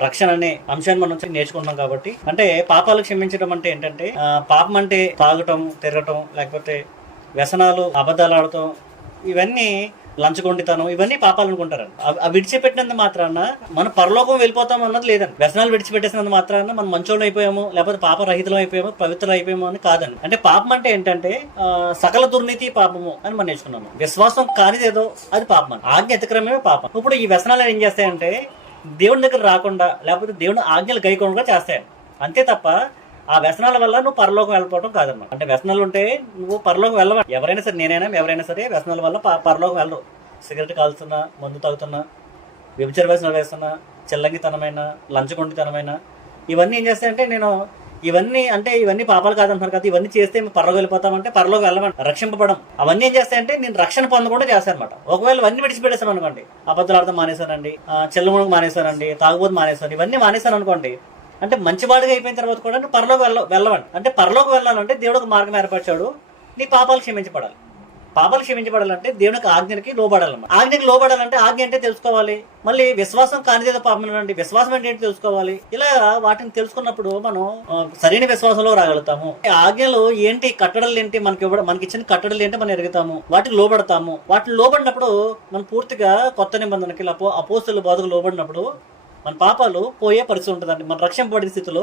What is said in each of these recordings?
రక్షణ అనే అంశాన్ని మనం నేర్చుకుంటాం కాబట్టి, అంటే పాపాలు క్షమించడం అంటే ఏంటంటే, పాపం అంటే తాగటం, తిరగటం, లేకపోతే వ్యసనాలు, అబద్ధాలు ఆడటం, ఇవన్నీ లంచగొండితనం, ఇవన్నీ పాపాలు అనుకుంటారండి. అవి విడిచిపెట్టినంత మాత్రాన మనం పరలోకం వెళ్ళిపోతాం అన్నది లేదండి. వ్యసనాలు విడిచిపెట్టేసినంత మాత్రాన మనం మంచోళ్ళు అయిపోయాము, లేకపోతే పాపరహితం అయిపోయాము, పవిత్రులు అయిపోయాము అని కాదండి. అంటే పాపం అంటే ఏంటంటే సకల దుర్నీతి పాపము అని మనం నేర్చుకున్నాము. విశ్వాసం కానిదేదో అది పాపం అని, ఆజ్ఞ అతిక్రమమే పాపం. ఇప్పుడు ఈ వ్యసనాలు ఏం చేస్తాయంటే దేవుని దగ్గర రాకుండా, లేకపోతే దేవుని ఆజ్ఞలు గైకుండా చేస్తాయండి. అంతే తప్ప ఆ వ్యసనాల వల్ల నువ్వు పరలోకం వెళ్ళిపోవడం కాదన్నమాట. అంటే వ్యసనాలు ఉంటే నువ్వు పరలోకం వెళ్ళవ. ఎవరైనా సరే, నేనైనా ఎవరైనా సరే వ్యసనాల వల్ల పరలోకం వెళ్ళరు. సిగరెట్ కాలుతున్నా, మందు తాగుతున్నా, వ్యభిచార వ్యసనాలు వేస్తున్నా, చెల్లంగితనమైన, లంచగొండితనమైన, ఇవన్నీ ఏం చేస్తాయంటే ఇవన్నీ పాపాలు కాదంటున్నారు కదా, ఇవన్నీ చేస్తే పరలోకి వెళ్ళిపోతామంటే పరలోకి వెళ్ళమంట, రక్షింపబడం. అవన్నీ ఏం చేస్తాయంటే నేను రక్షణ పొందకుండా చేస్తానమాట. ఒకవేళ ఇవన్నీ విడిచిపెట్టేస్తాను అనుకోండి, అబద్ధాలు మానేశానండి, చెల్లముడుగు మానేశానండి, తాగుబోతు మానేశాను, ఇవన్నీ మానేశాను అనుకోండి, అంటే మంచివాడిగా అయిపోయిన తర్వాత కూడా నువ్వు పరలోకి వెళ్ళవండి. అంటే పరలోకి వెళ్ళాలంటే దేవుడు ఒక మార్గం ఏర్పరిచాడు, నీ పాపాలు క్షమించబడాలి. పాపాలు క్షమించబడాలంటే దేవునికి ఆజ్ఞకి లోబడాలన్నమాట. ఆజ్ఞకి లోబడాలంటే ఆజ్ఞ అంటే తెలుసుకోవాలి. మళ్ళీ విశ్వాసం కానిదేదో పాపం అండి, విశ్వాసం అంటే ఏంటి తెలుసుకోవాలి. ఇలా వాటిని తెలుసుకున్నప్పుడు మనం సరైన విశ్వాసంలో రాగలుగుతాము. ఆజ్ఞలు ఏంటి, కట్టడలు ఏంటి, మనకి ఇచ్చిన కట్టడలు ఏంటి మనం ఎరుగుతాము, వాటికి లోబడతాము. వాటిని లోబడినప్పుడు మనం పూర్తిగా కొత్త నిబంధనకి, అపోస్తలుల బోధకు లోబడినప్పుడు మన పాపాలు పోయే పరిస్థితి ఉంటుందండి. మన రక్షింపబడిన స్థితిలో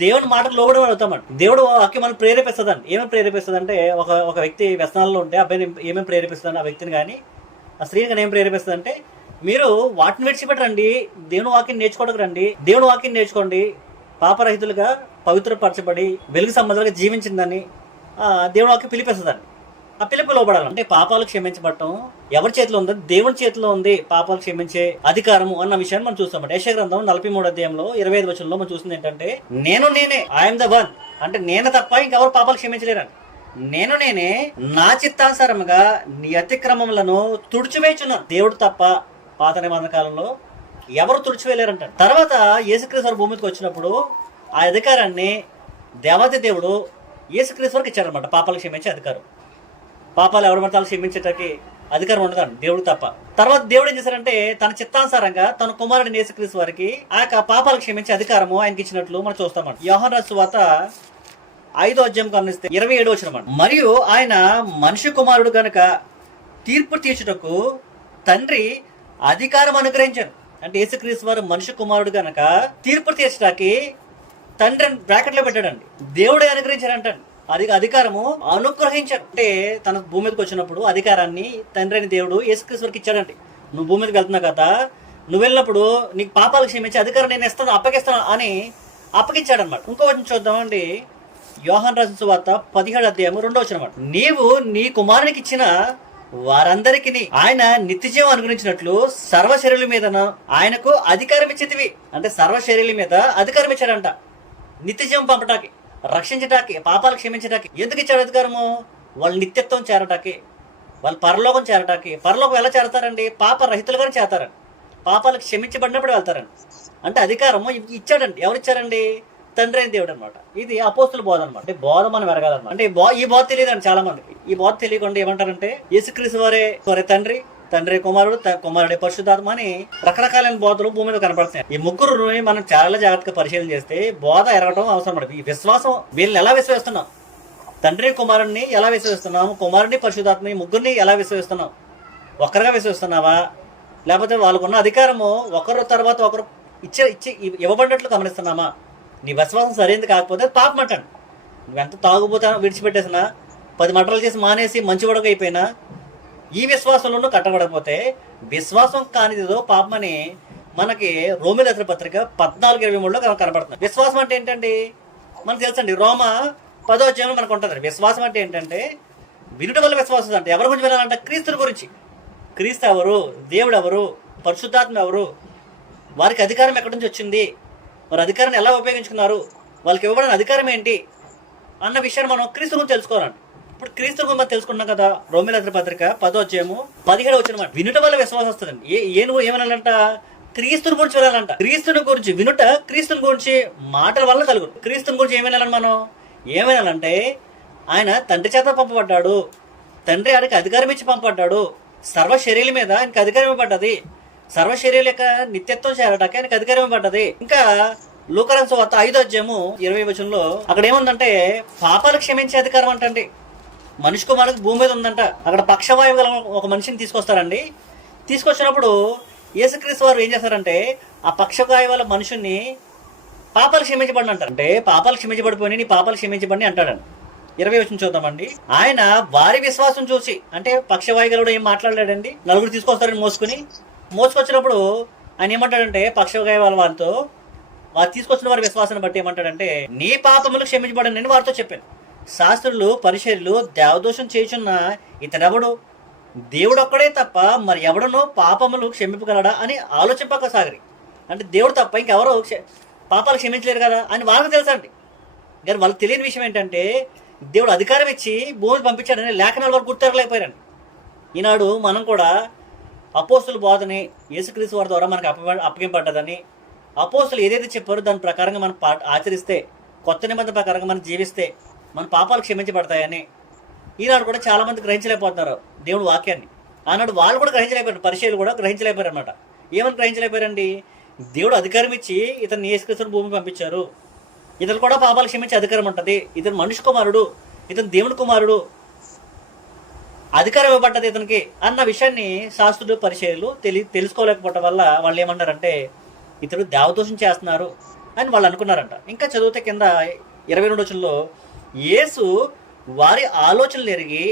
దేవుని మాటకు లోబడి అవుతామండి. దేవుడు వాక్యం మనం ప్రేరేపిస్తుందండి. ఏమేమి ప్రేరేపిస్తుంది అంటే, ఒక వ్యక్తి వ్యసనాల్లో ఉంటే అబ్బాయిని ఏమేమి ప్రేరేపిస్తుందండి, ఆ వ్యక్తిని కానీ ఆ స్త్రీని కానీ ఏం ప్రేరేపిస్తుంది అంటే, మీరు వాటిని విడిచిపెట్టరండి, దేవుని వాక్యం నేర్చుకోవడానికి రండి, దేవుని వాక్యం నేర్చుకోండి, పాపరహితులుగా పవిత్రపరచబడి వెలుగు సంబంధాలుగా జీవించిందని దేవుని వాక్యం పిలిపిస్తుందండి. ఆ పిలుపు లోబడాలి. అంటే పాపాలు క్షమించబడటం ఎవరి చేతిలో ఉంది? దేవుని చేతిలో ఉంది పాపాలు క్షమించే అధికారము అన్న విషయాన్ని మనం చూస్తాం. యెషయా గ్రంథం 43 అధ్యాయంలో 25 వచనంలో మనం చూస్తుంది ఏంటంటే, నేనే ఐఎమ్ ద వన్, అంటే నేను తప్ప ఇంకెవరు పాపాలు క్షమించలేరని. నేనే నా చిత్తానుసారముగా నీ అతిక్రమములను తుడిచివేయుచున్నాను. దేవుడు తప్ప పాత నిబంధన కాలంలో ఎవరు తుడిచివేయలేరంట. తర్వాత యేసుక్రీస్తు భూమికి వచ్చినప్పుడు ఆ అధికారాన్ని దేవాది దేవుడు యేసుక్రీస్తు ఇచ్చారనమాట, పాపాలు క్షమించే అధికారం. పాపాలు ఎవరి మతాలు క్షమించటానికి అధికారం ఉండదండి దేవుడు తప్ప. తర్వాత దేవుడు ఏం చేశారంటే తన చిత్తానుసారంగా తన కుమారుడిని యేసుక్రీస్తు వారికి ఆ యొక్క పాపాలు క్షమించే అధికారము ఆయనకి ఇచ్చినట్లు మనం చూస్తామండి. యోహాను రాసిన సువార్త 5వ అధ్యాయం గమనిస్తే 27వ వచనం, మరియు ఆయన మనిషి కుమారుడు గనుక తీర్పు తీర్చుటకు తండ్రి అధికారం అనుగ్రహించారు. అంటే యేసుక్రీస్తు వారు మనిషి కుమారుడు గనక తీర్పు తీర్చడానికి తండ్రి బ్రాకెట్లో పెట్టాడండి, దేవుడే అనుగ్రహించారంటండి. అధికారము అనుగ్రహించారు. అంటే తన భూమి మీదకి వచ్చినప్పుడు అధికారాన్ని తండ్రి అని దేవుడు యేసుక్రీస్తుకి ఇచ్చాడండి. నువ్వు భూమి మీదకి వెళ్తున్నావు కదా, నువ్వు వెళ్ళినప్పుడు నీకు పాపాలు క్షమించే అధికారం నేను ఇస్తాను, అప్పగిస్తాను అని అప్పగించాడనమాట. ఇంకో వచనం చూద్దామండి, యోహాను రాసిన సువార్త 17వ అధ్యాయం 2వ వచనం, నీవు నీ కుమారునికి ఇచ్చిన వారందరికీ ఆయన నిత్యజీవం అనుగ్రహించినట్లు సర్వ శరీరుల మీద ఆయనకు అధికారం ఇచ్చేదివి. అంటే సర్వ శరీరుల మీద అధికారం ఇచ్చాడంట, నిత్యజీవం పంపటానికి, రక్షించటానికి, పాపాలు క్షమించటానికి. ఎందుకు ఇచ్చాడు అధికారము? వాళ్ళు నిత్యత్వం చేరటానికి, వాళ్ళు పరలోకం చేరటానికి. పరలోకం ఎలా చేరతారండి? పాప రహితులుగానే చేరతారండి, పాపాలకు క్షమించబడినప్పుడు వెళ్తారండి. అంటే అధికారము ఇచ్చాడండి. ఎవరు ఇచ్చారండి? తండ్రి అయిన దేవుడు అనమాట. ఇది అపోస్తుల బోధ అనమాట. అంటే బోధ మనం ఎరగాలన్నమాట. అంటే ఈ బోధ తెలియదండి చాలా మందికి. ఈ బోధ తెలియకుండా ఏమంటారంటే యేసుక్రీస్తు వారే తండ్రి కుమారుడే పరిశుద్ధాత్మ అని రకరకాలైన బోధలు భూమి మీద కనపడుతున్నాయి. ఈ ముగ్గురు మనం చాలా జాగ్రత్తగా పరిశీలన చేస్తే బోధ ఎరగడం అవసరం పడుతుంది. ఈ విశ్వాసం వీళ్ళని ఎలా విశ్వసిస్తున్నాం, తండ్రి కుమారుడిని ఎలా విశ్వసిస్తున్నాము, కుమారుడిని పరిశుద్ధాత్మని ముగ్గురిని ఎలా విశ్వసిస్తున్నాం? ఒక్కరిగా విశ్వసిస్తున్నావా, లేకపోతే వాళ్ళకున్న అధికారము ఒకరు తర్వాత ఒకరు ఇవ్వబడినట్లు గమనిస్తున్నామా? నీ విశ్వాసం సరైనది కాకపోతే పాపం అంటాడు. నువ్వెంత తాగుబోతా విడిచిపెట్టేసినా, 10 మటలు చేసి మానేసి మంచివాడుగా అయిపోయినా, ఈ విశ్వాసంలోనూ కట్టబడకపోతే విశ్వాసం కానిదిదో పాపమని మనకి రోమీయుల రాసిన పత్రిక 14:23లో కనపడుతుంది. విశ్వాసం అంటే ఏంటండి మనకు తెలుసండి. రోమ 10వ అధ్యాయంలో మనకు ఉంటుంది. విశ్వాసం అంటే ఏంటంటే వినుట వల్ల విశ్వాసం. అంటే ఎవరి గురించి వినాలంటే క్రీస్తు గురించి. క్రీస్తు ఎవరు, దేవుడు ఎవరు, పరిశుద్ధాత్మ ఎవరు, వారికి అధికారం ఎక్కడి నుంచి వచ్చింది, వారి అధికారాన్ని ఎలా ఉపయోగించుకున్నారు, వాళ్ళకి ఇవ్వబడిన అధికారం ఏంటి అన్న విషయాన్ని మనం క్రీస్తు గురించి తెలుసుకోవాలండి. ఇప్పుడు క్రీస్తు గురించి మనం తెలుసుకున్నాం కదా. రోమీయుల రాసిన పత్రిక 10వ అధ్యాయము 17వ వచనం, వినుట వల్ల విశ్వాసం వస్తుందండి. నువ్వు ఏమనాలంట? క్రీస్తుని గురించి వినాలంట. క్రీస్తుని గురించి వినుట, క్రీస్తుని గురించి మాటల వల్ల కలుగు. క్రీస్తుని గురించి ఏమైనాలని మనం ఏమైనాలంటే ఆయన తండ్రి చేత పంపబడ్డాడు, తండ్రి ఆయనకి అధికారం ఇచ్చి పంపబడ్డాడు, సర్వ శరీరం మీద ఆయనకి అధికారం ఇవ్వబడ్డది, సర్వశరీరుల యొక్క నిత్యత్వం చేరటానికి ఆయనకు అధికారం ఇవ్వబడ్డది. ఇంకా లూకాసు వార్త 5:20 అక్కడ ఏముందంటే పాపాలు క్షమించే అధికారం అంటండి మనిషి కుమారుడికి భూమి మీద ఉందంట. అక్కడ పక్షవాయువు గల ఒక మనిషిని తీసుకొస్తారండి. తీసుకొచ్చినప్పుడు యేసుక్రీస్తు వారు ఏం చేస్తారంటే ఆ పక్షవాయువు గల మనుషుల్ని పాపాలు క్షమించబడి అంటారు. అంటే పాపాలు క్షమించబడిపోయి నీ పాపాలు క్షమించబడి అంటాడండి. 20 చూద్దామండి. ఆయన వారి విశ్వాసం చూసి, అంటే పక్షవాయు గలుడు ఏం మాట్లాడలేడండి. నలుగురు తీసుకొస్తారని మోసుకొచ్చినప్పుడు ఆయన ఏమంటాడంటే పక్షవాయు వాళ్ళతో వారు తీసుకొచ్చిన వారి విశ్వాసాన్ని బట్టి ఏమంటాడంటే నీ పాపములు క్షమించబడని నేను వారితో చెప్పాను. శాస్త్రులు పరిచర్యులు దేవదోషం చేయుచున్న ఇతడెవడు, దేవుడు ఒక్కడే తప్ప మరి ఎవడనో పాపములు క్షమింపగలడా అని ఆలోచింపక సాగరి. అంటే దేవుడు తప్ప ఇంకెవరో పాపాలు క్షమించలేరు కదా అని వాళ్ళకి తెలుసండి. కానీ వాళ్ళకి తెలియని విషయం ఏంటంటే దేవుడు అధికారం ఇచ్చి భూమి పంపించాడని లేఖనాల వరకు గుర్తెరలేకపోయారండి. ఈనాడు మనం కూడా అపోస్తుల బోధని యేసుక్రీస్తు వారి ద్వారా మనకు అప్పగింపడ్డదని, అపోస్తులు ఏదైతే చెప్పారో దాని ప్రకారంగా మనం ఆచరిస్తే, కొత్త నిబంధన ప్రకారంగా మనం జీవిస్తే మన పాపాలు క్షమించబడతాయని ఈనాడు కూడా చాలా మంది గ్రహించలేకపోతున్నారు దేవుడు వాక్యాన్ని. ఆనాడు వాళ్ళు కూడా గ్రహించలేకపోయారు, పరిచయాలు కూడా గ్రహించలేకపోయారు అనమాట. ఏమని గ్రహించలేకపోయారండి? దేవుడు అధికారం ఇచ్చి ఇతను యేసుక్రీస్తుని భూమికి పంపించారు, ఇతను కూడా పాపాలు క్షమించే అధికారం ఉంటుంది, ఇతను మనిషి కుమారుడు, ఇతను దేవుని కుమారుడు, అధికారం ఇవ్వబడ్డది ఇతనికి అన్న విషయాన్ని శాస్త్రులు పరిచయాలు తెలుసుకోలేకపోవటం వల్ల వాళ్ళు ఏమన్నారంటే ఇతడు దేవదోషం చేస్తున్నారు అని వాళ్ళు అనుకున్నారంట. ఇంకా చదివితే కింద 22 యేసు వారి ఆలోచనలు ఎరిగి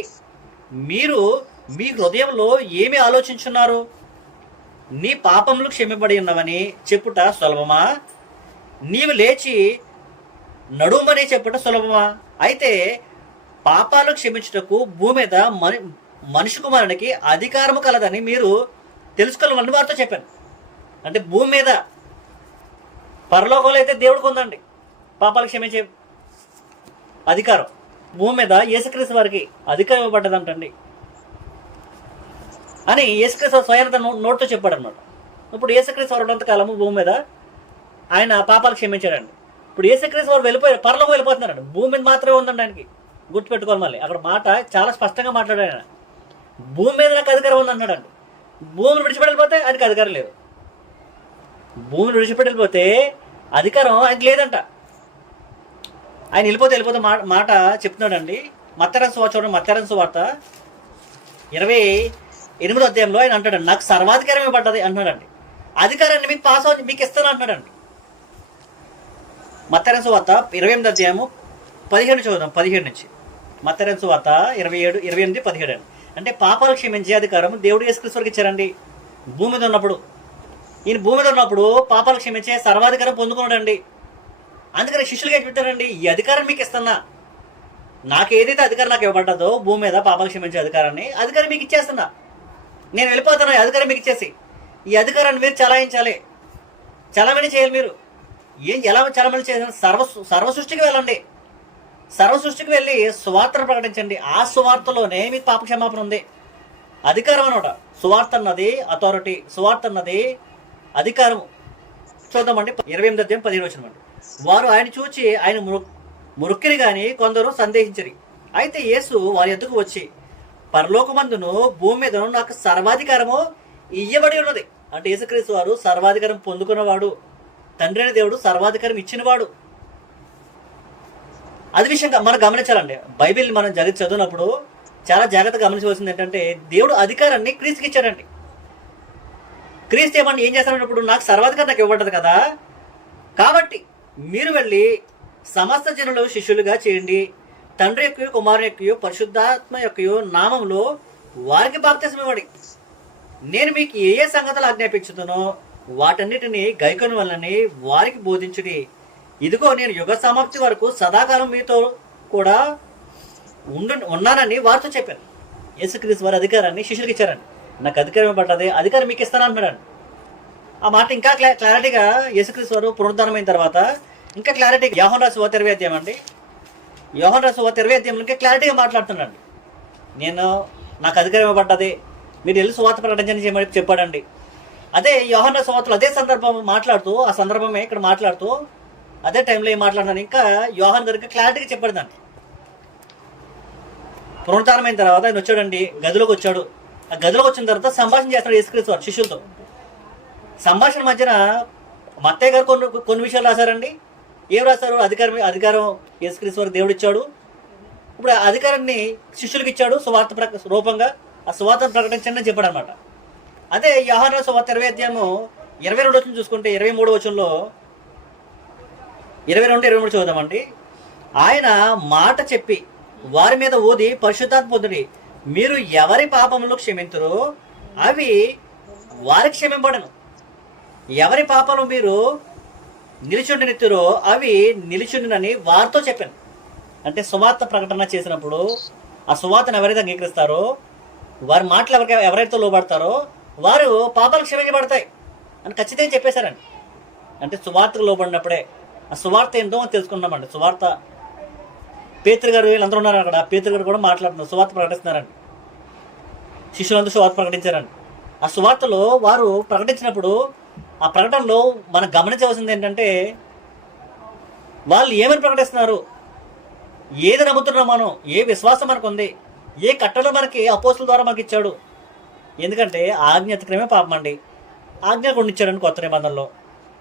మీరు మీ హృదయంలో ఏమి ఆలోచించున్నారు, నీ పాపములు క్షమింపబడి ఉన్నవని చెప్పుట సులభమా, నీవు లేచి నడుమని చెప్పుట సులభమా? అయితే పాపాలు క్షమించుటకు భూమి మీద మనిషి కుమారునికి అధికారము కలదని మీరు తెలుసుకోవాలని వారితో చెప్పాను. అంటే భూమి మీద పరలోకంలో అయితే దేవుడికి ఉందండి పాపాలు క్షమించే అధికారం, భూమి మీద యేసుక్రీస్తు వారికి అధికారం ఇవ్వబడ్డదంటండి అని యేసుక్రీస్తు స్వయం నోటితో చెప్పాడు అనమాట. ఇప్పుడు యేసుక్రీస్తు వారు ఉన్నంతకాలము భూమి మీద ఆయన పాపాలు క్షమించాడండి. ఇప్పుడు యేసుక్రీస్తు వారు వెళ్ళిపోయారు, పరలోకం వెళ్ళిపోతున్నారండి. భూమి మీద మాత్రమే ఉందండి ఆయనకి. గుర్తుపెట్టుకోవాలి. మళ్ళీ అక్కడ మాట చాలా స్పష్టంగా మాట్లాడాడు ఆయన. భూమి మీద నాకు అధికారం ఉందన్నాడండి. భూమిని విడిచిపెట్టకపోతే ఆయనకి అధికారం లేదు. భూమిని విడిచిపెట్టకపోతే అధికారం ఆయనకి లేదంట. ఆయన వెళ్ళిపోతే మాట చెప్తున్నాడండి. మత్తయి వార్త చూడండి, మత్తయి వార్త 28 ఆయన అంటాడండి నాకు సర్వాధికారం ఇవ్వబడ్డది అంటున్నాడండి. అధికారాన్ని మీకు పాస్ అవ్వ మీకు ఇస్తాను అంటున్నాడండి. మత్తయి వార్త 28:17 చూద్దాం. 17 నుంచి మత్తయి వార్త 28:17 అంటే పాపాలు క్షమించే అధికారం దేవుడు యేసుక్రీస్తు వారికి ఇచ్చారండి. భూమి మీద ఉన్నప్పుడు ఈయన భూమి మీద ఉన్నప్పుడు పాపాలు క్షమించే సర్వాధికారం పొందుకున్నాడండి. అందుకని శిష్యులుగా చెప్తారండి ఈ అధికారం మీకు ఇస్తున్నా, నాకు ఏదైతే అధికారం నాకు ఇవ్వబడ్డదో భూమి మీద పాపాలు క్షమించే అధికారం మీకు ఇచ్చేస్తున్నా, నేను వెళ్ళిపోతున్నా. ఈ అధికారం మీకు ఇచ్చేసి ఈ అధికారాన్ని మీరు చలాయించాలి, చలామణి చేయాలి. మీరు ఎలా చలామణి చేయాలి? సర్వ సృష్టికి వెళ్ళండి, సర్వ సృష్టికి వెళ్ళి సువార్తను ప్రకటించండి. ఆ సువార్తలోనే మీకు పాప క్షమాపణ ఉంది. అధికారం అనమాట. సువార్త అన్నది అథారిటీ, సువార్త అన్నది అధికారం. చూద్దామండి 28:17 వారు ఆయన చూచి ఆయన మురుక్కిని గాని కొందరు సందేహించరి. అయితే యేసు వారి ఎద్దుకు వచ్చి పరలోకమందును భూమి మీదను నాకు సర్వాధికారము ఇయ్యబడి ఉన్నది. అంటే యేసుక్రీస్తు వారు సర్వాధికారం పొందుకున్నవాడు, తండ్రి అయిన దేవుడు సర్వాధికారం ఇచ్చినవాడు. అది విషయంగా మనం గమనించాలండి. బైబిల్ మనం చదివినప్పుడు చాలా జాగ్రత్తగా గమనించవలసింది ఏంటంటే దేవుడు అధికారాన్ని క్రీస్తుకి ఇచ్చాడండి. క్రీస్తు ఏం చేస్తానప్పుడు నాకు సర్వాధికారం నాకు ఇవ్వబడ్డది కదా, కాబట్టి మీరు వెళ్ళి సమస్త జనులు శిష్యులుగా చేయండి, తండ్రి యొక్క కుమారుని యొక్క పరిశుద్ధాత్మ యొక్క నామంలో వారికి బాప్తిసం ఇవ్వండి. నేను మీకు ఏ ఏ సంగతులు ఆజ్ఞాపించుతానో వాటన్నిటిని గైకొని వల్లని వారికి బోధించుడి. ఇదిగో నేను యుగ సమాప్తి వరకు సదాకాలం మీతో కూడా ఉన్నానని వారితో చెప్పాను. యేసుక్రీస్తు వారి అధికారాన్ని శిష్యులకు ఇచ్చారండి. నాకు అధికారం ఇవ్వబడ్డది, అధికారం మీకు ఇస్తాను అంటున్నాడు. ఆ మాట ఇంకా క్లారిటీగా యేసుక్రీస్తు వారు పునరుద్ధానమైన తర్వాత ఇంకా క్లారిటీగా యోహాను రాసిన సువార్త 20 అండి. యోహాను రాసిన సువార్త 20 ఇంకా క్లారిటీగా మాట్లాడుతున్నాడు. నాకు అధికారం ఇవ్వబడ్డది, మీరు వెళ్ళి సువార్త ప్రకటించని చేయమని చెప్పాడండి. అదే యోహాను రాసిన సువార్తలో అదే సందర్భం మాట్లాడుతూ, ఆ సందర్భమే ఇక్కడ మాట్లాడుతూ అదే టైంలో ఏం మాట్లాడుతున్నాను ఇంకా యోహాను గారికి క్లారిటీగా చెప్పాడు దాన్ని. పునరుద్ధానమైన తర్వాత ఆయన వచ్చాడండి, గదిలోకి వచ్చాడు. ఆ గదిలోకి వచ్చిన తర్వాత సంభాషణ చేస్తాడు యేసుక్రీస్తు వారు శిష్యులతో. సంభాషణ మధ్యన మత్తయ్య గారు కొన్ని విషయాలు రాశారండి. ఏం రాశారు? అధికారం యేసుక్రీస్తు వారికి దేవుడు ఇచ్చాడు. ఇప్పుడు ఆ అధికారాన్ని శిష్యులకు ఇచ్చాడు సువార్త రూపంగా. ఆ సువార్తను ప్రకటించండి అని చెప్పాడు అనమాట. అదే యోహాను సువార్త 20 అధ్యాయము 22 వచనం చూసుకుంటే 23 వచనంలో 22-23 చదువుదామండి. ఆయన మాట చెప్పి వారి మీద ఊది పరిశుద్ధాత్మ పొందుడి, మీరు ఎవరి పాపములు క్షమింతురో అవి వారికి క్షమింపడను, ఎవరి పాపలు మీరు నిలిచుండినిత్తురో అవి నిలిచుండినని వారితో చెప్పాను. అంటే సువార్త ప్రకటన చేసినప్పుడు ఆ సువార్తను ఎవరైతే అంగీకరిస్తారో, వారి మాటలు ఎవరైతే లోబడతారో వారు పాపాలు క్షమించబడతాయి అని ఖచ్చితంగా చెప్పేశారండి. అంటే సువార్తకు లోబడినప్పుడే ఆ సువార్త ఏంటో తెలుసుకున్నామండి. సువార్త పేతురు గారు వీళ్ళందరూ ఉన్నారు అక్కడ. పేతురు గారు కూడా మాట్లాడుతున్నారు, సువార్త ప్రకటిస్తున్నారండి. శిష్యులందరూ సువార్త ప్రకటించారండి. ఆ సువార్తలో వారు ప్రకటించినప్పుడు ఆ ప్రకటనలో మనం గమనించవలసింది ఏంటంటే, వాళ్ళు ఏమని ప్రకటిస్తున్నారు, ఏది నమ్ముతున్నాం మనం, ఏ విశ్వాసం మనకు ఉంది, ఏ కట్టలు మనకి అపోస్తుల ద్వారా మనకి ఇచ్చాడు. ఎందుకంటే ఆజ్ఞ అతిక్రమే పాపం అండి. ఆజ్ఞ కొన్ని ఇచ్చాడండి కొత్త నిబంధనలో.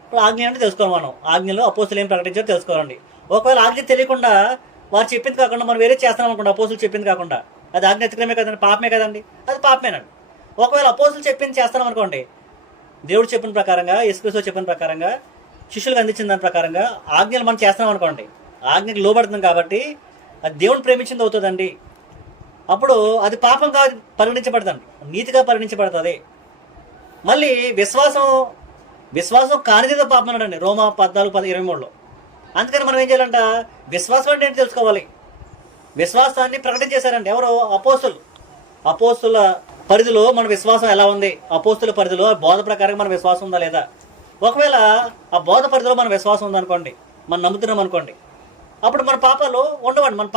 ఇప్పుడు ఆజ్ఞ అంటే తెలుసుకోవాలి మనం. ఆజ్ఞలో అపోస్తులు ఏం ప్రకటించారో తెలుసుకోవాలండి. ఒకవేళ ఆజ్ఞ తెలియకుండా వారు చెప్పింది కాకుండా మనం వేరే చేస్తాం అనుకోండి, అపోస్తులు చెప్పింది కాకుండా, అది ఆజ్ఞ అతిక్రమే కదండి, పాపమే కదండి, అది పాపమేనండి. ఒకవేళ అపోస్తులు చెప్పింది చేస్తాం అనుకోండి, దేవుడు చెప్పిన ప్రకారంగా, యేసుక్రీస్తు చెప్పిన ప్రకారంగా, శిష్యులకు అందించిన దాని ప్రకారంగా ఆజ్ఞలు మనం చేస్తాం అనుకోండి, ఆజ్ఞకి లోబడుతుంది కాబట్టి అది దేవుని ప్రేమించింది అవుతుందండి. అప్పుడు అది పాపంగా పరిగణించబడుతుంది, నీతిగా పరిగణించబడుతుంది. మళ్ళీ విశ్వాసం కానిదేదో పాపం అన్నాడండి రోమా 14:23లో. అందుకని మనం ఏం చేయాలంట, విశ్వాసం అంటే ఏంటి తెలుసుకోవాలి. విశ్వాసాన్ని ప్రకటించేశారండి ఎవరు? అపోస్తుల పరిధిలో మన విశ్వాసం ఎలా ఉంది, అపోస్తుల పరిధిలో బోధ ప్రకారం మన విశ్వాసం ఉందా లేదా. ఒకవేళ ఆ బోధ పరిధిలో మన విశ్వాసం ఉందనుకోండి, మనం నమ్ముతున్నాం అనుకోండి, అప్పుడు మన పాపాలు ఉండవండి, మన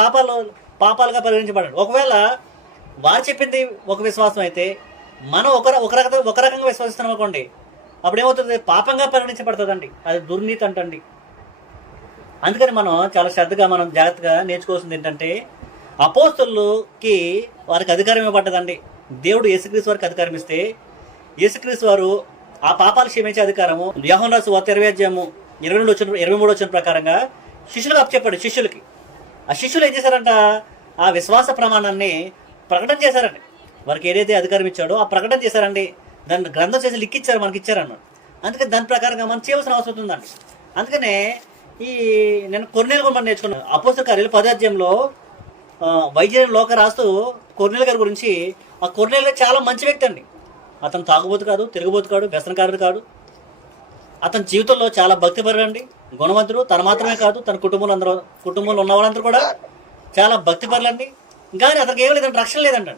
పాపాలుగా పరిగణించబడండి. ఒకవేళ వారు చెప్పింది ఒక విశ్వాసం అయితే మనం ఒక రకంగా విశ్వసిస్తున్నాం అనుకోండి, అప్పుడు ఏమవుతుంది, పాపంగా పరిగణించబడుతుందండి, అది దుర్నీతి అంటండి. అందుకని మనం చాలా శ్రద్ధగా మనం జాగ్రత్తగా నేర్చుకోవాల్సింది ఏంటంటే, అపోస్తులకి వారికి అధికారం ఇవ్వబడ్డదండి. దేవుడు యేసుక్రీస్తు వారికి అధికారం ఇస్తే, యేసుక్రీస్తు వారు ఆ పాపాలు క్షమించే అధికారము యోహాను రాసిన సువార్త 20 అధ్యాయము 23 వచనం ప్రకారంగా శిష్యులకు అప్పచెప్పాడు. శిష్యులకి ఆ శిష్యులు ఏం చేశారంట, ఆ విశ్వాస ప్రమాణాన్ని ప్రకటన చేశారండి. వారికి ఏదైతే అధికారం ఇచ్చాడో ఆ ప్రకటన చేశారండి. దాన్ని గ్రంథం చేసి లిక్కిచ్చారు, మనకి ఇచ్చారన్నమాట. అందుకని దాని ప్రకారంగా మనం చేయవలసిన అవసరం ఉందండి. అందుకనే నేను కొర్నేలు కూడా మనం నేర్చుకున్నాను. అపోస్తల కార్యాలు 10వ అధ్యాయంలో వైద్యం లోక రాస్తూ కొర్నేలు గారి గురించి, ఆ కొర్నేలు గారు చాలా మంచి వ్యక్తి అండి. అతను తాగుబోతు కాదు, తిరుగుబోతు కాదు, వ్యసనకారుడు కాదు. అతని జీవితంలో చాలా భక్తిపరుడు అండి, గుణవంతుడు. తన మాత్రమే కాదు, తన కుటుంబంలో ఉన్న వాళ్ళందరూ కూడా చాలా భక్తిపరులు అండి. కానీ అతనికి ఏం లేదండి, రక్షణ లేదండి.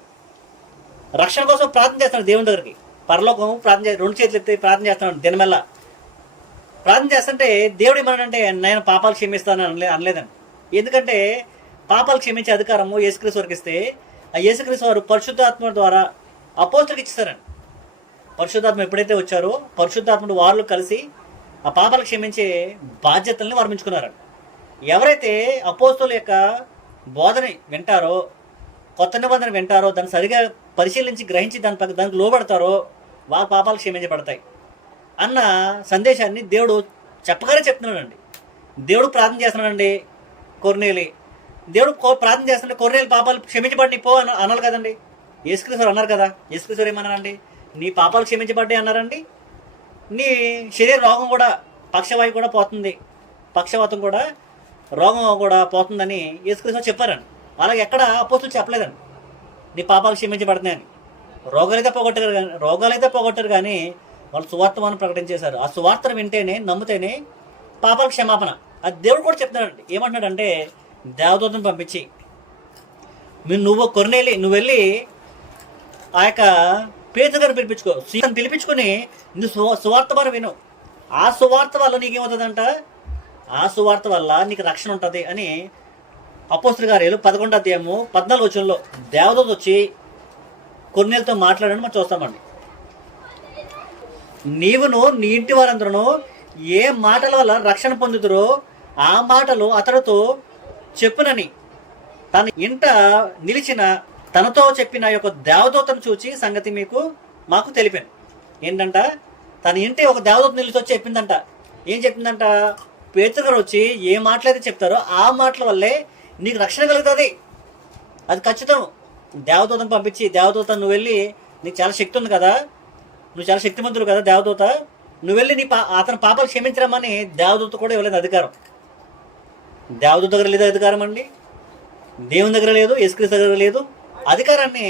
రక్షణ కోసం ప్రార్థన చేస్తాడు దేవుని దగ్గరికి, పరలోకం ప్రార్థన 2 చేతులు ఎత్తి ప్రార్థన చేస్తున్నాడు దినమెల్లా. ప్రార్థన చేస్తుంటే దేవుడు ఏమన్నాడంటే, నేను పాపాలు క్షమిస్తాను అనలేదండి. ఎందుకంటే పాపాలు క్షమించే అధికారము యేసుక్రీస్తు వారికి ఇస్తే, ఆ యేసుక్రీస్తు వారు పరిశుద్ధాత్మ ద్వారా అపోస్తులకు ఇచ్చేస్తారండి. పరిశుద్ధాత్మ ఎప్పుడైతే వచ్చారో, పరిశుద్ధాత్ముడు వారు కలిసి ఆ పాపాలు క్షమించే బాధ్యతల్ని వర్మించుకున్నారండి. ఎవరైతే అపోస్తుల యొక్క బోధని వింటారో, కొత్త నిబంధన వింటారో, దాన్ని సరిగా పరిశీలించి గ్రహించి దానికి లోబడతారో, వాళ్ళ పాపాలు క్షమించబడతాయి అన్న సందేశాన్ని దేవుడు చెప్పగానే చెప్తున్నాడండి. దేవుడు ప్రార్థన చేస్తున్నాడండి కొర్నేలి. దేవుడు ప్రార్థన చేస్తుంటే కొర్నేలి పాపాలు క్షమించబడి పో అనాలి కదండి. యేసుక్రీస్తు అన్నారు కదా, యేసుక్రీస్తు ఏమన్నారండి, నీ పాపాలు క్షమించబడ్డాయి అన్నారండి. నీ శరీర రోగం కూడా, పక్షవాయు కూడా పోతుంది, పక్షవాతం కూడా, రోగం కూడా పోతుందని యేసుక్రీస్తు చెప్పారండి. అలాగే ఎక్కడ అపోస్తులు చెప్పలేదండి నీ పాపాలు క్షమించబడుతున్నాయని. రోగాలైతే పోగొట్టారు కానీ వాళ్ళు సువార్తను ప్రకటించేశారు. ఆ సువార్తను వింటేనే, నమ్మితేనే పాపాల క్షమాపణ. అది దేవుడు కూడా చెప్తున్నాడండి. ఏమంటున్నాడంటే, దేవదూతను పంపించి నువ్వు వెళ్ళి ఆ యొక్క పేతురు గారిని పిలిపించుకొని నువ్వు సువార్త వారు విను. ఆ సువార్త వల్ల నీకేమవుతుందంట, ఆ సువార్త వల్ల నీకు రక్షణ ఉంటుంది అని అపోస్తల కార్యాలు 11వ అధ్యాయము 14వ వచనంలో దేవదూత వచ్చి కొర్నేలుతో మాట్లాడని మనం చూస్తామండి. నీవును నీ ఇంటి వారందరూ ఏ మాటల వల్ల రక్షణ పొందుతురో ఆ మాటలు అతడితో చెప్పునని తన ఇంట నిలిచిన తనతో చెప్పిన యొక్క దేవదూతను చూచి సంగతి మాకు తెలిపాను. ఏంటంట, తన ఇంటి ఒక దేవదూత నిలిచి వచ్చి చెప్పిందంట. ఏం చెప్పిందంట? పేతురు గారు వచ్చి ఏ మాటలైతే చెప్తారో ఆ మాటల వల్లే నీకు రక్షణ కలుగుతుంది, అది ఖచ్చితం. దేవదూతను పంపించి, దేవదూత నువ్వు వెళ్ళి, నీకు చాలా శక్తి ఉంది కదా, నువ్వు చాలా శక్తిమంతుడు కదా దేవదూత, నువ్వు వెళ్ళి అతని పాపాలు క్షమించరమని దేవదూత కూడా ఇవ్వలేదు అధికారం. దేవదూత దగ్గర లేదు అధికారం అండి, దేవుని దగ్గర లేదు, యేసుక్రీస్తు దగ్గర లేదు. అధికారాన్ని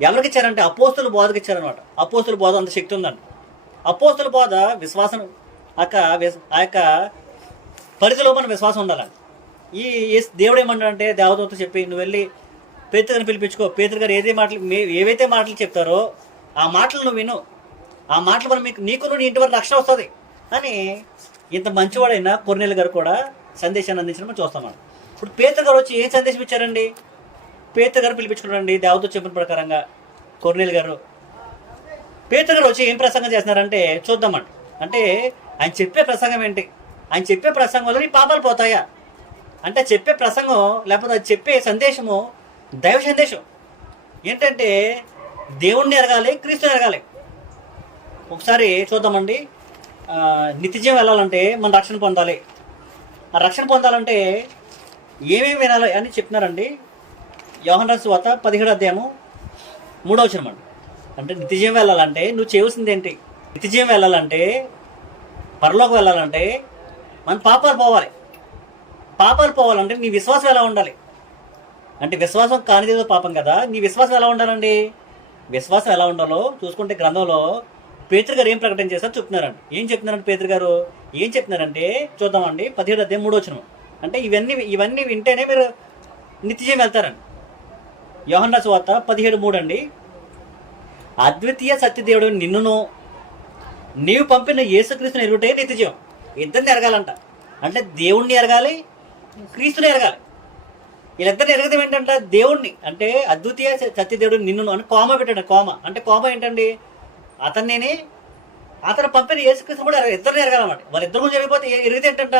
ఎవరికి ఇచ్చారంటే అపోస్తుల బోధకు ఇచ్చారనమాట. అపోస్తుల బోధ అంత శక్తి ఉందండి. అపోస్తుల బోధ విశ్వాసం ఆ యొక్క పరిధిలో మన విశ్వాసం ఉండాలండి. దేవుడు ఏమన్నాడంటే దేవదూత చెప్పి నువ్వు వెళ్ళి పేతురు గారిని పిలిపించుకో, పేతురు గారు ఏవైతే మాటలు చెప్తారో ఆ మాటలు నువ్వు విను, ఆ మాటలు వల్ల నీకు నీ ఇంటి వరకు రక్షణ వస్తుంది అని ఇంత మంచివాడైన కొర్నేలు గారు కూడా సందేశాన్ని అందించడం మనం చూస్తాం. ఇప్పుడు పేతురు గారు వచ్చి ఏం సందేశం ఇచ్చారండి? పేతురు గారు పిలిపించుకున్నారండి దేవదూత చెప్పిన ప్రకారంగా. కొర్నేలు గారు పేతురు గారు వచ్చి ఏం ప్రసంగం చేస్తున్నారంటే చూద్దామండి. అంటే ఆయన చెప్పే ప్రసంగం ఏంటి? ఆయన చెప్పే ప్రసంగం వల్ల నీ పాపాలు పోతాయా అంటే చెప్పే ప్రసంగం, లేకపోతే అది చెప్పే సందేశము దైవ సందేశం ఏంటంటే దేవుణ్ణి ఎరగాలి, క్రీస్తుని ఎరగాలి. ఒకసారి చూద్దామండి. నిత్యజీవం వెళ్ళాలంటే మనం రక్షణ పొందాలి. ఆ రక్షణ పొందాలంటే ఏమేమి వినాలి అని చెప్తున్నారండి. యోహాను రాసిన సువార్త 17:3 అండి. అంటే నిత్యజీవం వెళ్ళాలంటే నువ్వు చేయవలసింది ఏంటి? నిత్యజీవం వెళ్ళాలంటే, పరలోకం వెళ్ళాలంటే మన పాపాలు పోవాలి. పాపాలు పోవాలంటే నీ విశ్వాసం ఎలా ఉండాలి అంటే, విశ్వాసం కానిదేదో పాపం కదా, నీ విశ్వాసం ఎలా ఉండాలండి? విశ్వాసం ఎలా ఉండాలో చూసుకుంటే గ్రంథంలో పేతురు గారు ఏం ప్రకటన చేస్తారో చెప్తున్నారండి. ఏం చెప్తున్నారంటే పేతురు గారు ఏం చెప్తున్నారంటే చూద్దామండి. 17:3 అంటే ఇవన్నీ వింటేనే మీరు నిత్యజీవం వెళ్తారండి. యోహాను రాసిన సువార్త 17:3 అండి. అద్వితీయ సత్యదేవుడు నిన్నును నీవు పంపిన యేసుక్రీస్తుని ఎరుగుటే నిత్యజీవం. ఇద్దరిని ఎరగాలంట. అంటే దేవుణ్ణి ఎరగాలి, క్రీస్తుని ఎరగాలి. వీళ్ళిద్దరిని ఎరగడం ఏంటంటే దేవుణ్ణి, అంటే అద్వితీయ సత్యదేవుడు నిన్నును అని కోమ పెట్టండి. కోమ అంటే కోమ ఏంటండి? అతను పంపిన యేసుక్రీస్తు కూడా ఇద్దరిని ఎరగాలన్నమాట. వాళ్ళిద్దరు కూడా జరిగిపోతే ఎరిగితే ఏంటంట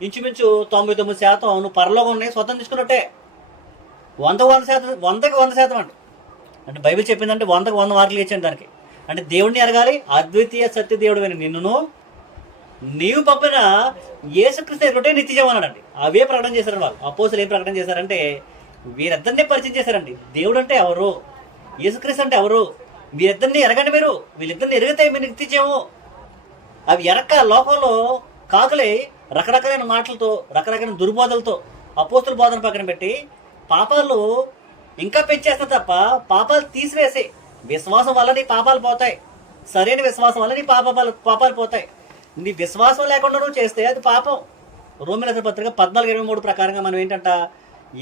ఇంచుమించు 99% నువ్వు పరలోకం స్వతం తీసుకున్నట్టే. 100% అండి. అంటే బైబిల్ చెప్పిందంటే 100కు 100 మార్కులు ఇచ్చాను దానికి. అంటే దేవుణ్ణి ఎరగాలి, అద్వితీయ సత్యదేవుడు అని నిన్నును నీవు పంపిన యేసుక్రీస్తు ఎరుగుటే నిత్యజీవం అన్నాడండి. అవే ప్రకటన చేశారు వాళ్ళు. అపోస్తులు ఏం ప్రకటన చేశారంటే వీరిద్దరిని పరిచయం చేశారండి. దేవుడు అంటే ఎవరు, యేసుక్రీస్తు అంటే ఎవరు, వీరిద్దరిని ఎరగండి. వీళ్ళిద్దరిని ఎరిగితే మీరు నిత్యజీవము. అవి ఎరక్క లోకంలో కాకులే రకరకాలైన మాటలతో, రకరకాలైన దుర్బోధలతో అపోస్తుల బోధన పక్కన పెట్టి పాపాలు ఇంకా పెంచేస్తారు తప్ప పాపాలు తీసివేసి, విశ్వాసం వల్ల నీ పాపాలు పోతాయి. సరైన విశ్వాసం వల్ల నీ పాపాలు పోతాయి. నీ విశ్వాసం లేకుండా నువ్వు చేస్తే అది పాపం. రోమీయుల పత్రిక 14:23 ప్రకారంగా మనం ఏంటంట,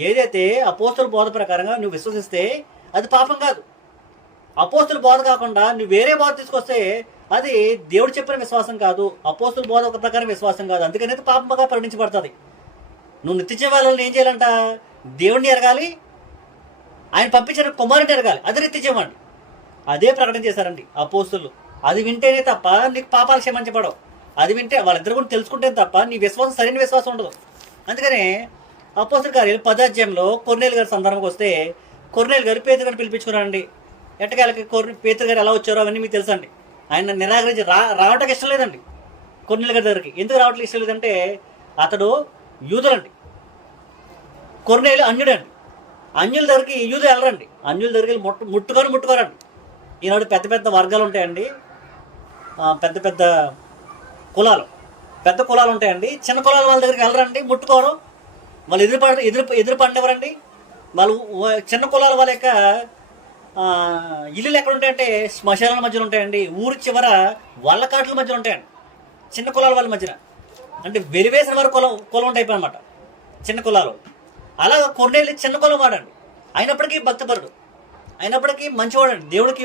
ఏదైతే అపోస్తుల బోధ ప్రకారంగా నువ్వు విశ్వసిస్తే అది పాపం కాదు. అపోస్తుల బోధ కాకుండా నువ్వు వేరే బోధ తీసుకొస్తే అది దేవుడు చెప్పిన విశ్వాసం కాదు, అపోస్తుల బోధ ఒక ప్రకారం విశ్వాసం కాదు. అందుకని అది పాపంగా పరిగణించబడుతుంది. నువ్వు నిత్యజీవాలను ఏం చేయాలంట? దేవుణ్ణి ఎరగాలి, ఆయన పంపించిన కుమారుని ఎరగాలి, అది నిత్యజీవం అండి. అదే ప్రకటన చేశారండి అపోస్తులు. అది వింటేనే తప్ప నీకు పాపాలు క్షమించబడవు. అది వింటే వాళ్ళిద్దరు కూడా తెలుసుకుంటే తప్ప నీ విశ్వాసం సరైన విశ్వాసం ఉండదు. అందుకనే అపోస్తుల కార్యాలు 10వ అధ్యాయంలో కొర్నేలు గారి సందర్భంకి వస్తే కొర్నేలు గారు పేతురు గారిని పిలిపించుకున్నారండి. ఎట్టకాలకి పేతురు గారు ఎలా వచ్చారో అవన్నీ మీకు తెలుసండి. ఆయన నిరాకరించి రావటానికి ఇష్టం లేదండి కొర్నేలు గారి దగ్గరికి. ఎందుకు రావట్లేదు ఇష్టం లేదంటే అతడు యూదులండి, కొర్నేలు అన్యుడండి. అన్యుల దగ్గరికి యూదు వెళ్ళరండి. అన్యుల దగ్గరికి ముట్టుకోరండి. ఈనాడు పెద్ద పెద్ద వర్గాలు ఉంటాయండి, పెద్ద పెద్ద కులాలు ఉంటాయండి. చిన్న కులాల వాళ్ళ దగ్గరికి వెళ్ళరండి, ముట్టుకోరు. వాళ్ళు ఎదురు పండేవారండి. వాళ్ళు చిన్న కులాల వాళ్ళ యొక్క ఇల్లులు ఎక్కడ ఉంటాయంటే శ్మశానాల మధ్యలో ఉంటాయండి, ఊరి చివర వాళ్ళ కాట్ల మధ్యలో ఉంటాయండి. చిన్న కులాల వాళ్ళ మధ్యన అంటే వెలివేసిన వారు కులం ఉంటాయి అన్నమాట చిన్న కులాలు. అలా కొన్నేళ్ళు చిన్న కులం వాడండి, అయినప్పటికీ భక్తిపరుడు, అయినప్పటికీ మంచివాడండి, దేవుడికి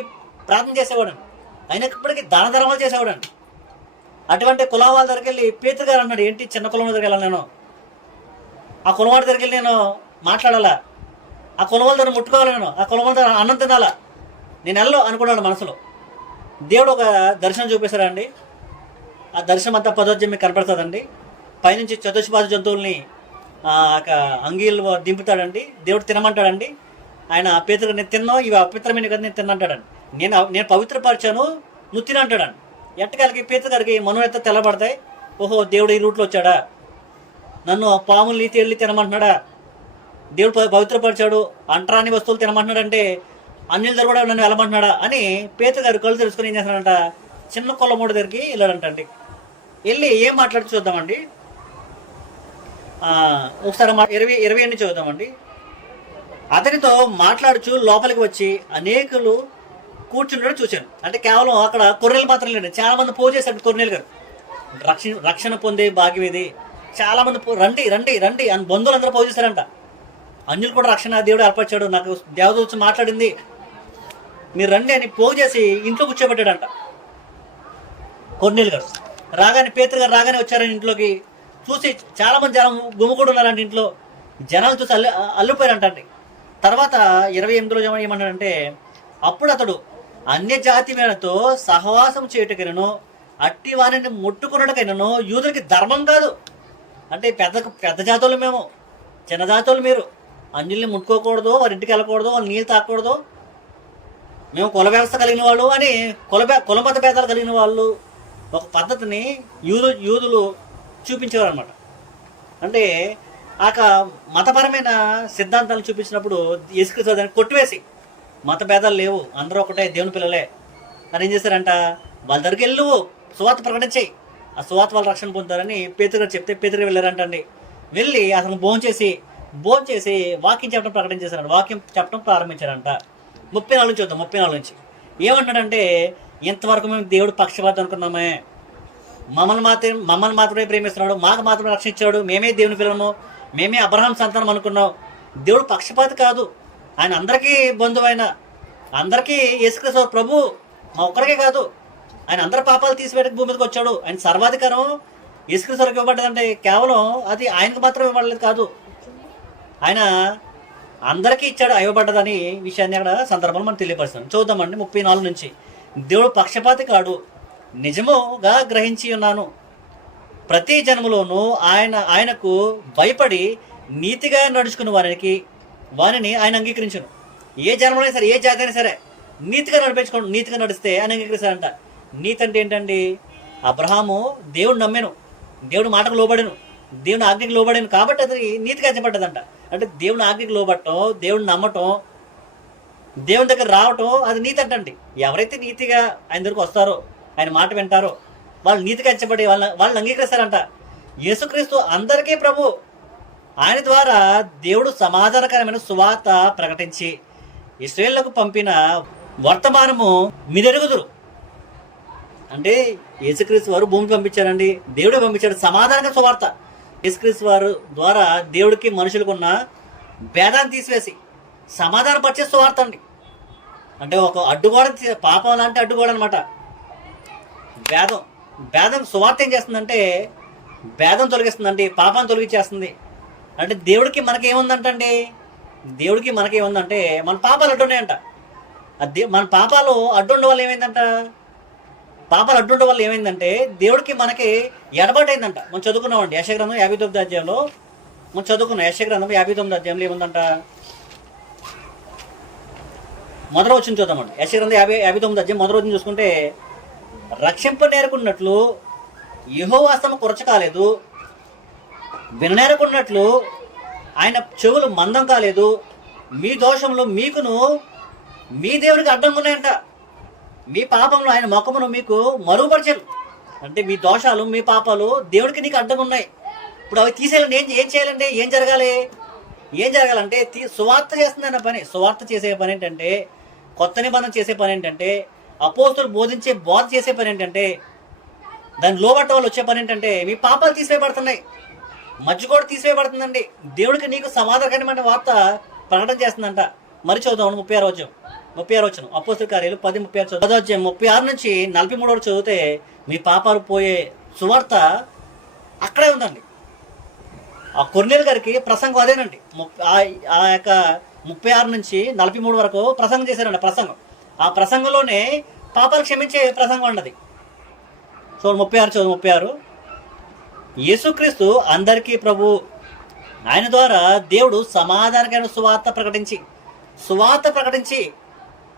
ప్రార్థన చేసేవాడండి, అయినప్పటికీ దాన ధర్మాలు చేసేవాడండి. అటువంటి కులం వాళ్ళ దగ్గరికి వెళ్ళి పేతురు గారు అన్నాడు, ఏంటి చిన్న కులం దగ్గరికి వెళ్ళాలి, నేను ఆ కులవాడి దగ్గరికి వెళ్ళి నేను మాట్లాడాలా, ఆ కులం వాళ్ళ దగ్గర ముట్టుకోవాలి, నేను ఆ కులం వాళ్ళ దగ్గర అన్నం తినాలా, నేను వెళ్ళను అనుకున్నాడు మనసులో. దేవుడు ఒక దర్శనం చూపిస్తాడండి. ఆ దర్శనం అంతా 10వ అధ్యాయం మీకు కనపడుతుందండి. పైనుంచి చతుష్పాద జంతువుల్ని అంగీలు దింపుతాడండి. దేవుడు తినమంటాడండి. ఆయన పేతురు నేను తిన్నావు, ఇవి అపవిత్రమైన కదా నేను తిన్నంటాడండి. నేను పవిత్రపరిచాను, నువ్వు తినంటాడండి. ఎట్టకాలకి పేతురు గారికి మనోనెత్త తెల్లబడతాయి. ఓహో, దేవుడు ఈ రూట్లో వచ్చాడా, నన్ను పాముల్ని తేళ్ళి తినమంటున్నాడా, దేవుడు పవిత్రపరిచాడు, అంటరాని వస్తువులు తినమంటున్నాడంటే అన్యుల దగ్గర కూడా నన్ను వెళ్ళమంటున్నాడా అని పేతురు గారు కళ్ళు తెలుసుకుని ఏం చేస్తున్నాడంట, చిన్న కొల్లమూడి దగ్గరికి వెళ్ళాడంటండి. వెళ్ళి ఏం మాట్లాడి చూద్దామండి. ఒకసారి 28 చూద్దామండి. అతనితో మాట్లాడుచు లోపలికి వచ్చి అనేకులు కూర్చుండడం చూశాను. అంటే కేవలం అక్కడ కొర్రెలు మాత్రం లేండి, చాలా మంది పూజ చేశారు. కొర్రెలు గారు రక్షణ పొందే భాగ్యం ఇది, చాలా మంది రండి రండి రండి అని బంధువులందరూ పూజ చేశారంట. అన్యులు కూడా రక్షణ దేవుడు ఏర్పరిచాడు, నాకు దేవత వచ్చి మాట్లాడింది, మీరు రండి అని పోగు చేసి ఇంట్లో కూర్చోబెట్టాడంట. కొర్నేలు గారు రాగానే, పేతురు గారు రాగానే వచ్చారని ఇంట్లోకి. చూసి చాలా మంది జనం గుమిగూడు ఉన్నారంటే ఇంట్లో, జనాలు చూసి అల్లిపోయారంటండి. తర్వాత 28లో ఏమన్నాడంటే, అప్పుడు అతడు అన్య జాతి మేడతో సహవాసం చేయుటకైనను అట్టి వారిని ముట్టుకున్నటకైనను యూదులకి ధర్మం కాదు. అంటే పెద్ద జాతులు మేము, చిన్న జాతులు మీరు, అన్యుల్ని ముట్టుకోకూడదు, వారి ఇంటికి వెళ్ళకూడదు, వాళ్ళు నీళ్ళు తాకూడదు, మేము కుల వ్యవస్థ కలిగిన వాళ్ళు అని కులమత భేదాలు కలిగిన వాళ్ళు ఒక పద్ధతిని యూదులు చూపించేవారు అనమాట. అంటే మతపరమైన సిద్ధాంతాలు చూపించినప్పుడు యేసుక్రీస్తు దాన్ని కొట్టివేసి, మత భేదాలు లేవు, అందరూ ఒకటే దేవుని పిల్లలే అని ఏం చేశారంట, వాళ్ళ దగ్గరికి వెళ్ళు, సువార్త ప్రకటించేయి, ఆ సువార్త వాళ్ళు రక్షణ పొందుతారని పేతురు గారు చెప్తే పేతురు వెళ్ళారంటండి. వెళ్ళి అతను భోంచేసి వాక్యం చెప్పడం ప్రకటించేశారంట, వాక్యం చెప్పడం ప్రారంభించారంట. 34 నుంచి చూద్దాం. 34 నుంచి ఏమంటాడంటే, ఇంతవరకు మేము దేవుడు పక్షపాతం అనుకున్నామే, మమ్మల్ని మాత్రమే ప్రేమిస్తున్నాడు, మాకు మాత్రమే రక్షించాడు, మేమే దేవుని పిల్లము, మేమే అబ్రహాం సంతానం అనుకున్నాం. దేవుడు పక్షపాతి కాదు, ఆయన అందరికీ బంధువైన, అందరికీ యేసుక్రీస్తు ప్రభు, మా ఒక్కరికే కాదు, ఆయన అందరి పాపాలు తీసివేయడానికి భూమి మీదకి వచ్చాడు. ఆయన సర్వాధికారం యేసుక్రీస్తుకి ఇవ్వబడ్డదంటే కేవలం అది ఆయనకు మాత్రం ఇవ్వబడలేదు కాదు, ఆయన అందరికీ ఇచ్చాడు, ఇవ్వబడ్డదని విషయాన్ని అక్కడ సందర్భంలో మనం తెలియపరుస్తాం. చూద్దామండి 34 నుంచి. దేవుడు పక్షపాతి కాడు, నిజముగా గ్రహించి ఉన్నాను, ప్రతి జన్మలోనూ ఆయనకు భయపడి నీతిగా నడుచుకున్న వారిని ఆయన అంగీకరించును. ఏ జన్మలో సరే, ఏ జాతి అయినా సరే నీతిగా నడిస్తే ఆయన అంగీకరిస్తారంట. నీతి అంటే ఏంటండి, అబ్రహాము దేవుడు నమ్మెను, దేవుడు మాటకు లోబడెను, దేవుని ఆజ్ఞకి లోబడేను కాబట్టి అది నీతిగా ఎంచబడ్డదంట. అంటే దేవుని ఆజ్ఞకి లోబడటం, దేవుని నమ్మటం, దేవుని దగ్గర రావటం అది నీతి అంటండి. ఎవరైతే నీతిగా ఆయన దగ్గరకు వస్తారో, ఆయన మాట వింటారో వాళ్ళు నీతిగా ఎంచబడి వాళ్ళని అంగీకరిస్తారంట. యేసుక్రీస్తు అందరికీ ప్రభు, ఆయన ద్వారా దేవుడు సమాధానకరమైన సువార్త ప్రకటించి ఇశ్రాయేలుకు పంపిన వర్తమానము మీరెరుగుదురు. అంటే యేసుక్రీస్తు వారు భూమికి పంపించారండి, దేవుడే పంపించాడు సమాధానకర సువార్త. యేసుక్రీస్తు వారు ద్వారా దేవుడికి మనుషులకు ఉన్న భేదాన్ని తీసివేసి సమాధానం పరిచే సువార్త అండి. అంటే ఒక అడ్డుగోడ, పాపం లాంటి అడ్డుగోడ అనమాట భేదం. సువార్త ఏం చేస్తుందంటే భేదం తొలగిస్తుందండి, పాపాన్ని తొలగించేస్తుంది. అంటే దేవుడికి మనకేముందంటే మన పాపాలు అడ్డున్నాయంట. మన పాపాలు అడ్డుండ వల్ల ఏమైందంటే దేవుడికి మనకి ఎడబాటైందంట. మనం చదువుకున్నామండి యెషయా 59 అధ్యాయంలో మనం చదువుకున్నాం. యెషయా 59 అధ్యాయంలో ఏముందంట, మొదటి వచనం చూద్దామండి. యెషయా 59 అధ్యాయం మొదటి వచనం చూసుకుంటే, రక్షింపనేరకున్నట్లు యెహోవా హస్తము కొరచ కాలేదు, విననేరకున్నట్లు ఆయన చెవులు మందం కాలేదు, మీ దోషంలో మీకును మీ దేవునికి అడ్డంగా ఉన్నాయంట, మీ పాపంలో ఆయన ముఖమును మీకు మరుగుపరిచారు. అంటే మీ దోషాలు, మీ పాపాలు దేవుడికి నీకు అడ్డంగా ఉన్నాయి. ఇప్పుడు అవి తీసేయాలంటే ఏం చేయాలంటే ఏం జరగాలంటే సువార్త చేస్తుందన్న పని. సువార్త చేసే పని ఏంటంటే, కొత్త నిబంధన చేసే పని ఏంటంటే, అపోస్తులు బోధించే బోధ చేసే పని ఏంటంటే, దాని లోబట్ట వాళ్ళు వచ్చే పని ఏంటంటే, మీ పాపాలు తీసివేయబడుతున్నాయి, మధ్య కూడా తీసివేయబడుతుందండి. దేవుడికి నీకు సమాధానకరమైన వార్త ప్రకటన చేస్తుందంట. మరి చదువుతాం 36 వచనం అపోస్తుల కార్యాలు 10:36 అధ్యాయం 36 నుంచి 43 వరకు చదివితే మీ పాపాలు పోయే సువార్త అక్కడే ఉందండి. ఆ కొర్నేలు గారికి ప్రసంగం అదేనండి. ఆ యొక్క 36 నుంచి 43 వరకు ప్రసంగం చేశారండి. ఆ ప్రసంగంలోనే పాపాలు క్షమించే ప్రసంగం అన్నది. సో 36 యేసుక్రీస్తు అందరికీ ప్రభు, ఆయన ద్వారా దేవుడు సమాధానకరమైన సువార్త ప్రకటించి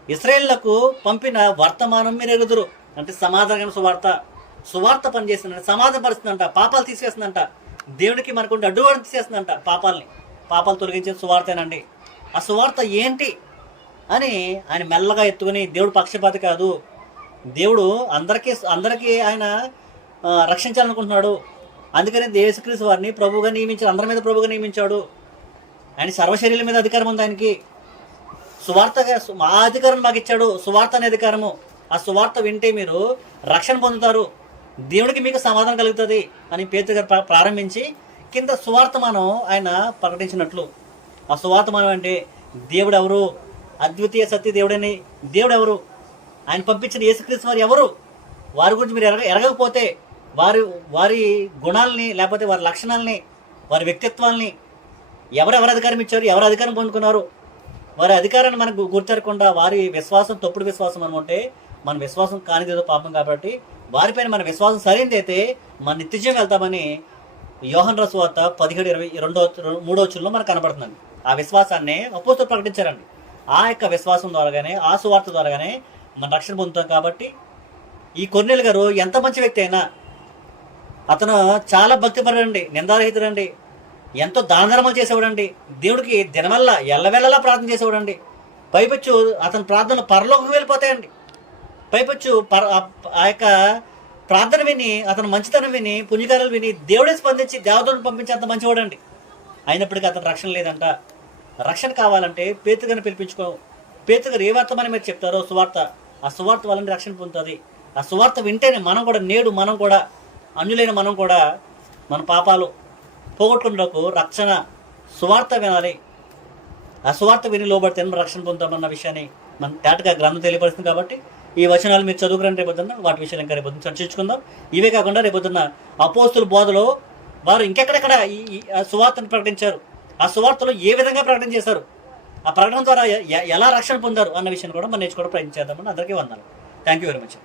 ఇశ్రాయేలుకు పంపిన వర్తమానం మీరెరుగుదురు. అంటే సమాధానం సువార్త. సువార్త పనిచేస్తుందంట, సమాధానం పరుస్తుందంట, పాపాలు తీసేస్తుందంట, దేవుడికి మనకుంటే అడ్డుగోడని తీసేస్తుందంట. పాపాలు తొలగించే సువార్తేనండి. ఆ సువార్త ఏంటి అని ఆయన మెల్లగా ఎత్తుకుని, దేవుడు పక్షపాతి కాదు, దేవుడు అందరికీ ఆయన రక్షించాలనుకుంటున్నాడు. అందుకని యేసుక్రీస్తు వారిని ప్రభువుగా నియమించాడు, అందరి మీద ప్రభువుగా నియమించాడు. ఆయన సర్వశరీరం మీద అధికారం ఉంది ఆయనకి. సువార్తగా మా అధికారం మాకు ఇచ్చాడు, సువార్త అనే అధికారము. ఆ సువార్త వింటే మీరు రక్షణ పొందుతారు, దేవుడికి మీకు సమాధానం కలుగుతుంది అని పేతురు గారు ప్రారంభించి కింద సువార్తమానం ఆయన ప్రకటించినట్లు. ఆ సువార్తమానం అంటే దేవుడు ఎవరు, అద్వితీయ సత్య దేవుడని దేవుడు ఎవరు, ఆయన పంపించిన యేసుక్రీస్తు వారు ఎవరు, వారి గురించి మీరు ఎరగకపోతే వారి గుణాలని, లేకపోతే వారి లక్షణాలని, వారి వ్యక్తిత్వాల్ని, ఎవరెవరు అధికారం ఇచ్చారు, ఎవరు అధికారం పొందుకున్నారు, వారి అధికారాన్ని మనకు గుర్తెరకుండా వారి విశ్వాసం తప్పుడు విశ్వాసం అనుకుంటే మన విశ్వాసం కానిదేదో పాపం. కాబట్టి వారిపైన మన విశ్వాసం సరైనదైతే మన నిత్యజీవం వెళ్తామని యోహన్ సువార్త 17:23 మనకు కనబడుతుందండి. ఆ విశ్వాసాన్ని అపోస్తలులు ప్రకటించారండి. ఆ యొక్క విశ్వాసం ద్వారాగానే, ఆ సువార్త ద్వారాగానే మన రక్షణ పొందుతాం. కాబట్టి ఈ కొర్నేలు గారు ఎంత మంచి వ్యక్తి అయినా, అతను చాలా భక్తిపరుడండి, నిందారహితుడండి, ఎంతో దాన ధర్మాలు చేసేవాడండి, దేవుడికి దినవల్ల ఎల్లవెల్లలా ప్రార్థన చేసేవాడండి. పైపచ్చు అతని ప్రార్థనలు పరలోకం వెళ్ళిపోతాయండి. పైపచ్చు ఆ యొక్క ప్రార్థన విని, అతను మంచితనం విని, పుణ్యకారాలు విని దేవుడే స్పందించి దేవతలను పంపించి అంత మంచివాడండి. అయినప్పటికీ అతను రక్షణ లేదంట. రక్షణ కావాలంటే పేతురు గారిని పిలిపించుకో. పేతురు గారు ఏ వర్తమానం మీరు చెప్తారో సువార్త, ఆ సువార్త వల్ల రక్షణ పొందుతుంది. ఆ సువార్త వింటేనే మనం కూడా అన్యులైన మనం కూడా మన పాపాలు పోగొట్టుకున్నకు రక్షణ సువార్త వినాలి. ఆ సువార్త విని లోబడితే రక్షణ పొందుతామన్న విషయాన్ని మన తేటగా గ్రంథం తెలియపరుస్తుంది. కాబట్టి ఈ వచనాలు మీరు చదువుకురండి, రేపొద్దున్న వాటి విషయాలు ఇంకా రేపొద్దున చర్చించుకుందాం. ఇవే కాకుండా రేపొద్దున్న అపోస్తుల బోధలో వారు ఇంకెక్కడెక్కడ ఈ సువార్తను ప్రకటించారు, ఆ సువార్తలో ఏ విధంగా ప్రకటన చేశారు, ఆ ప్రకటన ద్వారా ఎలా రక్షణ పొందారు అన్న విషయాన్ని కూడా మనం నేర్చుకోవడం ప్రయత్నం చేద్దామని అందరికీ వందనాలు. Thank you very much.